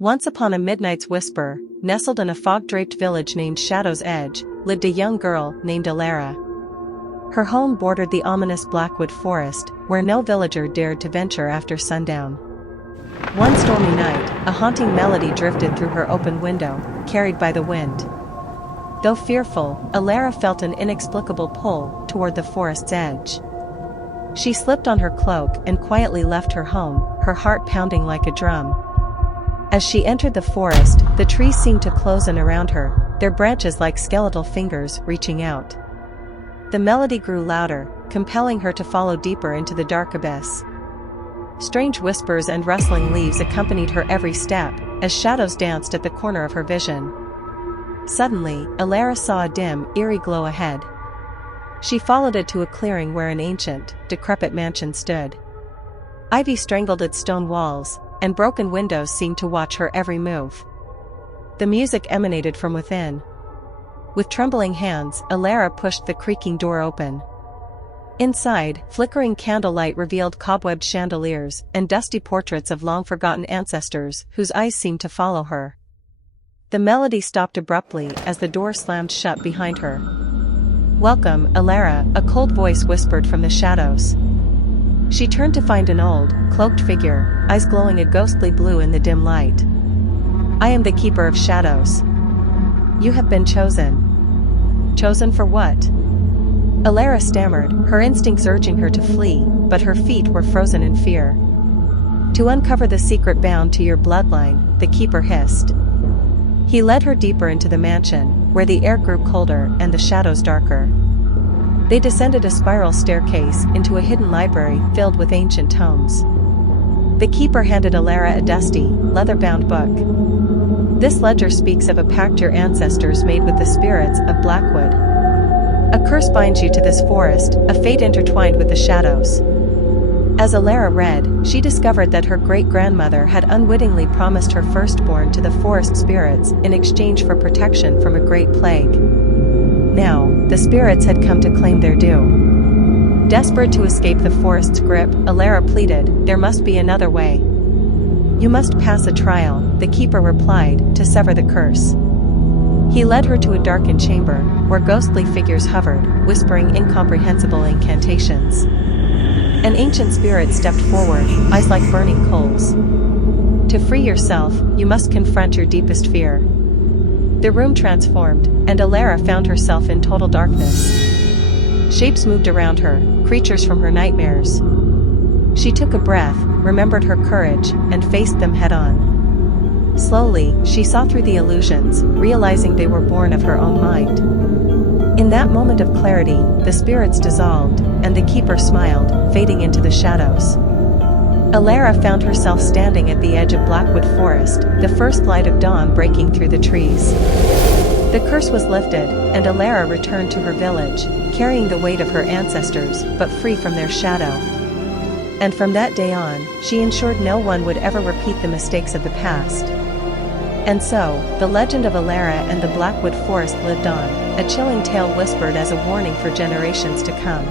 Once upon a midnight's whisper, nestled in a fog-draped village named Shadow's Edge, lived a young girl named Alara. Her home bordered the ominous Blackwood Forest, where no villager dared to venture after sundown. One stormy night, a haunting melody drifted through her open window, carried by the wind. Though fearful, Alara felt an inexplicable pull toward the forest's edge. She slipped on her cloak and quietly left her home, her heart pounding like a drum. As she entered the forest, the trees seemed to close in around her, their branches like skeletal fingers reaching out. The melody grew louder, compelling her to follow deeper into the dark abyss. Strange whispers and rustling leaves accompanied her every step, as shadows danced at the corner of her vision. Suddenly, Alara saw a dim, eerie glow ahead. She followed it to a clearing where an ancient, decrepit mansion stood. Ivy strangled its stone walls, and broken windows seemed to watch her every move. The music emanated from within. With trembling hands, Alara pushed the creaking door open. Inside, flickering candlelight revealed cobwebbed chandeliers and dusty portraits of long-forgotten ancestors whose eyes seemed to follow her. The melody stopped abruptly as the door slammed shut behind her. "Welcome, Alara," a cold voice whispered from the shadows. She turned to find an old, cloaked figure, eyes glowing a ghostly blue in the dim light. "I am the Keeper of Shadows. You have been chosen." "Chosen for what?" Alara stammered, her instincts urging her to flee, but her feet were frozen in fear. "To uncover the secret bound to your bloodline," the Keeper hissed. He led her deeper into the mansion, where the air grew colder and the shadows darker. They descended a spiral staircase into a hidden library filled with ancient tomes. The Keeper handed Alara a dusty, leather-bound book. "This ledger speaks of a pact your ancestors made with the spirits of Blackwood. A curse binds you to this forest, a fate intertwined with the shadows." As Alara read, she discovered that her great-grandmother had unwittingly promised her firstborn to the forest spirits in exchange for protection from a great plague. Now, the spirits had come to claim their due. Desperate to escape the forest's grip, Alara pleaded, "There must be another way." "You must pass a trial," the Keeper replied, "to sever the curse." He led her to a darkened chamber, where ghostly figures hovered, whispering incomprehensible incantations. An ancient spirit stepped forward, eyes like burning coals. "To free yourself, you must confront your deepest fear." The room transformed, and Alara found herself in total darkness. Shapes moved around her, creatures from her nightmares. She took a breath, remembered her courage, and faced them head-on. Slowly, she saw through the illusions, realizing they were born of her own mind. In that moment of clarity, the spirits dissolved, and the Keeper smiled, fading into the shadows. Alara found herself standing at the edge of Blackwood Forest, the first light of dawn breaking through the trees. The curse was lifted, and Alara returned to her village, carrying the weight of her ancestors, but free from their shadow. And from that day on, she ensured no one would ever repeat the mistakes of the past. And so, the legend of Alara and the Blackwood Forest lived on, a chilling tale whispered as a warning for generations to come.